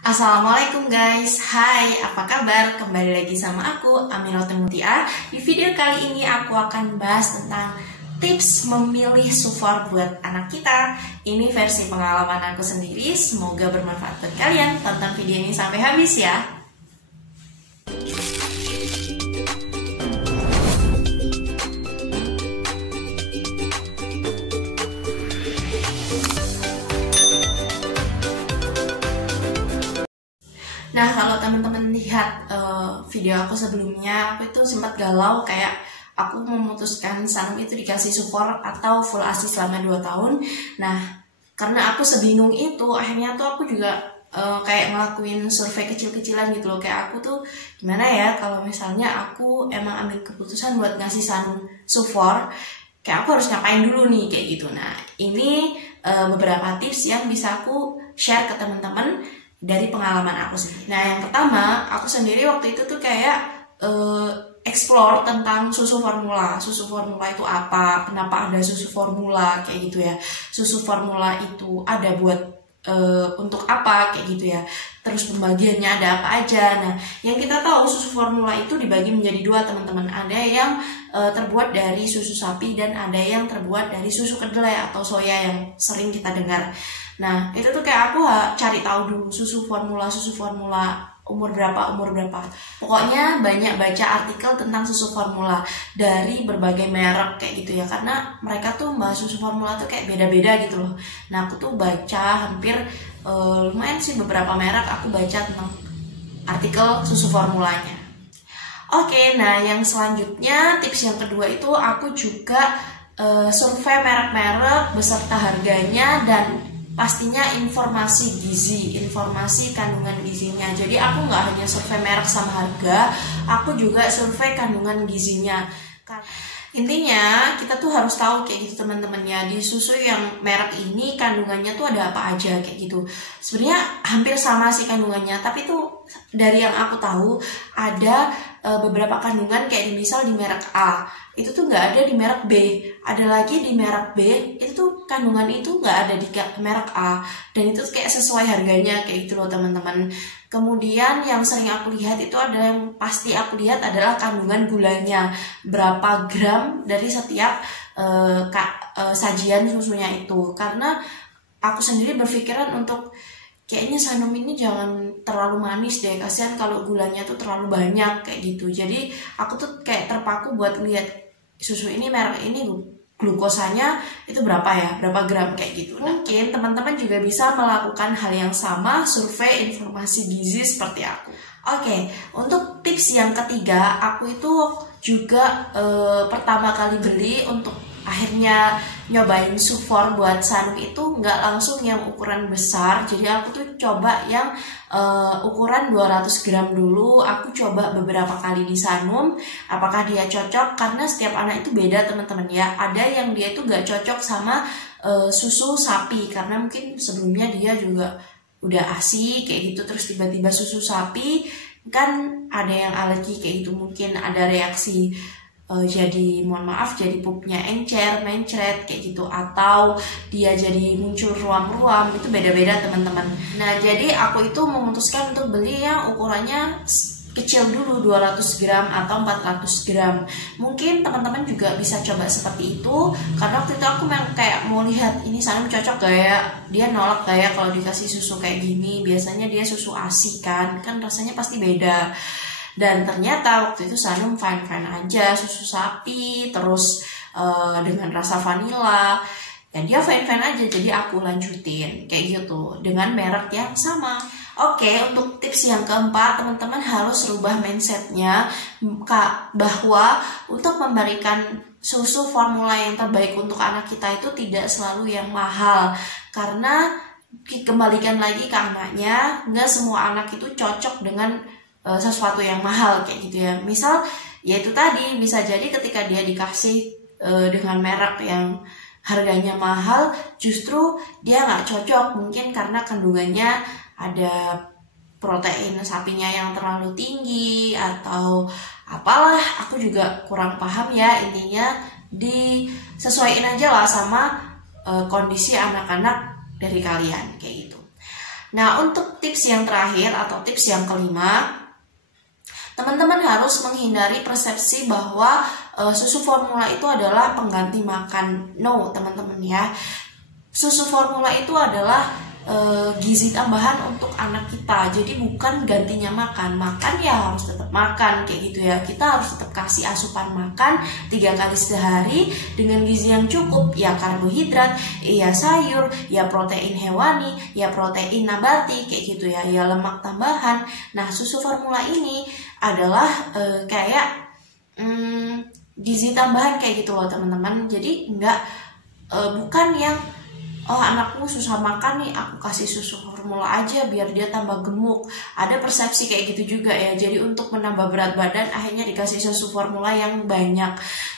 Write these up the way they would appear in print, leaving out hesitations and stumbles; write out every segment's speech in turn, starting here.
Assalamualaikum guys, hai apa kabar? Kembali lagi sama aku Aminata Mutia. Di video kali ini aku akan bahas tentang tips memilih sufor buat anak kita. Ini versi pengalaman aku sendiri, semoga bermanfaat buat kalian. Tonton video ini sampai habis ya. Nah, kalau teman-teman lihat video aku sebelumnya, aku itu sempat galau kayak aku memutuskan Sanum itu dikasih support atau full ASI selama 2 tahun. Nah, karena aku sebingung itu, akhirnya tuh aku juga kayak ngelakuin survei kecil-kecilan gitu loh. Kayak aku tuh gimana ya kalau misalnya aku emang ambil keputusan buat ngasih Sanum support, kayak aku harus ngapain dulu nih kayak gitu. Nah, ini beberapa tips yang bisa aku share ke teman-teman dari pengalaman aku sendiri. Nah, yang pertama, aku sendiri waktu itu tuh kayak explore tentang susu formula. Susu formula itu apa? Kenapa ada susu formula kayak gitu ya? Susu formula itu ada buat untuk apa kayak gitu ya? Terus pembagiannya ada apa aja? Nah, yang kita tahu susu formula itu dibagi menjadi 2 teman-teman. Ada yang terbuat dari susu sapi dan ada yang terbuat dari susu kedelai atau soya yang sering kita dengar. Nah, itu tuh kayak aku cari tahu dulu susu formula umur berapa. Pokoknya banyak baca artikel tentang susu formula dari berbagai merek kayak gitu ya, karena mereka tuh bahas susu formula tuh kayak beda-beda gitu loh. Nah, aku tuh baca hampir lumayan sih beberapa merek aku baca tentang artikel susu formulanya. Oke, nah yang selanjutnya tips yang kedua itu aku juga survei merek-merek beserta harganya dan pastinya informasi gizi, informasi kandungan gizinya. Jadi aku nggak hanya survei merek sama harga, aku juga survei kandungan gizinya. Intinya kita tuh harus tahu kayak gitu teman-teman ya, di susu yang merek ini kandungannya tuh ada apa aja kayak gitu. Sebenarnya hampir sama sih kandungannya, tapi tuh dari yang aku tahu ada beberapa kandungan kayak misal di merek A itu tuh nggak ada di merek B, ada lagi di merek B itu tuh kandungan itu nggak ada di merek A, dan itu kayak sesuai harganya kayak gitu loh teman-teman. Kemudian yang sering aku lihat itu ada yang pasti aku lihat adalah kandungan gulanya, berapa gram dari setiap sajian susunya itu. Karena aku sendiri berpikiran untuk kayaknya Sanum ini jangan terlalu manis deh, kasihan kalau gulanya tuh terlalu banyak kayak gitu. Jadi aku tuh kayak terpaku buat lihat susu ini merek ini glukosanya itu berapa ya, berapa gram kayak gitu. Mungkin teman-teman juga bisa melakukan hal yang sama, survei informasi gizi seperti aku. Oke, untuk tips yang ketiga, aku itu juga pertama kali beli untuk akhirnya nyobain sufor buat Sanum itu nggak langsung yang ukuran besar. Jadi aku tuh coba yang ukuran 200 gram dulu. Aku coba beberapa kali di Sanum, apakah dia cocok, karena setiap anak itu beda teman-teman ya. Ada yang dia itu nggak cocok sama susu sapi karena mungkin sebelumnya dia juga udah ASI kayak gitu, terus tiba-tiba susu sapi kan ada yang alergi kayak gitu, mungkin ada reaksi jadi mohon maaf jadi pupnya encer, mencret kayak gitu, atau dia jadi muncul ruam-ruam, itu beda-beda teman-teman. Nah, jadi aku itu memutuskan untuk beli yang ukurannya kecil dulu, 200 gram atau 400 gram. Mungkin teman-teman juga bisa coba seperti itu, karena waktu itu aku memang kayak mau lihat ini Sanum cocok gak ya, dia nolak gak ya kalau dikasih susu kayak gini. Biasanya dia susu ASI kan rasanya pasti beda. Dan ternyata waktu itu Sanum fine-fine aja, susu sapi terus dengan rasa vanila, dan dia fine-fine aja. Jadi aku lanjutin kayak gitu dengan merek yang sama. Oke, untuk tips yang keempat, teman-teman harus rubah mindsetnya bahwa untuk memberikan susu formula yang terbaik untuk anak kita itu tidak selalu yang mahal. Karena kembalikan lagi ke anaknya, nggak semua anak itu cocok dengan sesuatu yang mahal kayak gitu ya. Misal ya itu tadi, bisa jadi ketika dia dikasih dengan merek yang harganya mahal, justru dia nggak cocok, mungkin karena kandungannya ada protein sapinya yang terlalu tinggi atau apalah, aku juga kurang paham ya. Intinya disesuaikan aja lah sama kondisi anak-anak dari kalian kayak gitu. Nah, untuk tips yang terakhir atau tips yang kelima, teman-teman harus menghindari persepsi bahwa susu formula itu adalah pengganti makan. No, teman-teman ya. Susu formula itu adalah gizi tambahan untuk anak kita. Jadi bukan gantinya makan. Makan ya harus tetap makan kayak gitu ya. Kita harus tetap kasih asupan makan 3 kali sehari dengan gizi yang cukup. Ya karbohidrat, ya sayur, ya protein hewani, ya protein nabati kayak gitu ya. Ya lemak tambahan. Nah, susu formula ini adalah kayak gizi tambahan kayak gitu loh teman-teman. Jadi bukan yang anakku susah makan nih, aku kasih susu formula aja biar dia tambah gemuk. Ada persepsi kayak gitu juga ya. Jadi untuk menambah berat badan akhirnya dikasih susu formula yang banyak.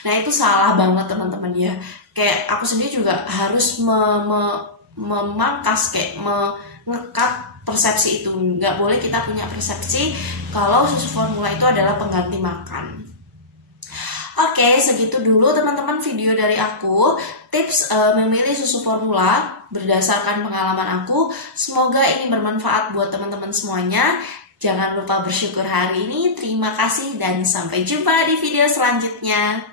Nah, itu salah banget teman-teman ya. Kayak aku sendiri juga harus memangkas, kayak mengekat persepsi itu. Nggak boleh kita punya persepsi kalau susu formula itu adalah pengganti makan. Oke, segitu dulu teman-teman video dari aku. Tips memilih susu formula berdasarkan pengalaman aku. Semoga ini bermanfaat buat teman-teman semuanya. Jangan lupa bersyukur hari ini. Terima kasih dan sampai jumpa di video selanjutnya.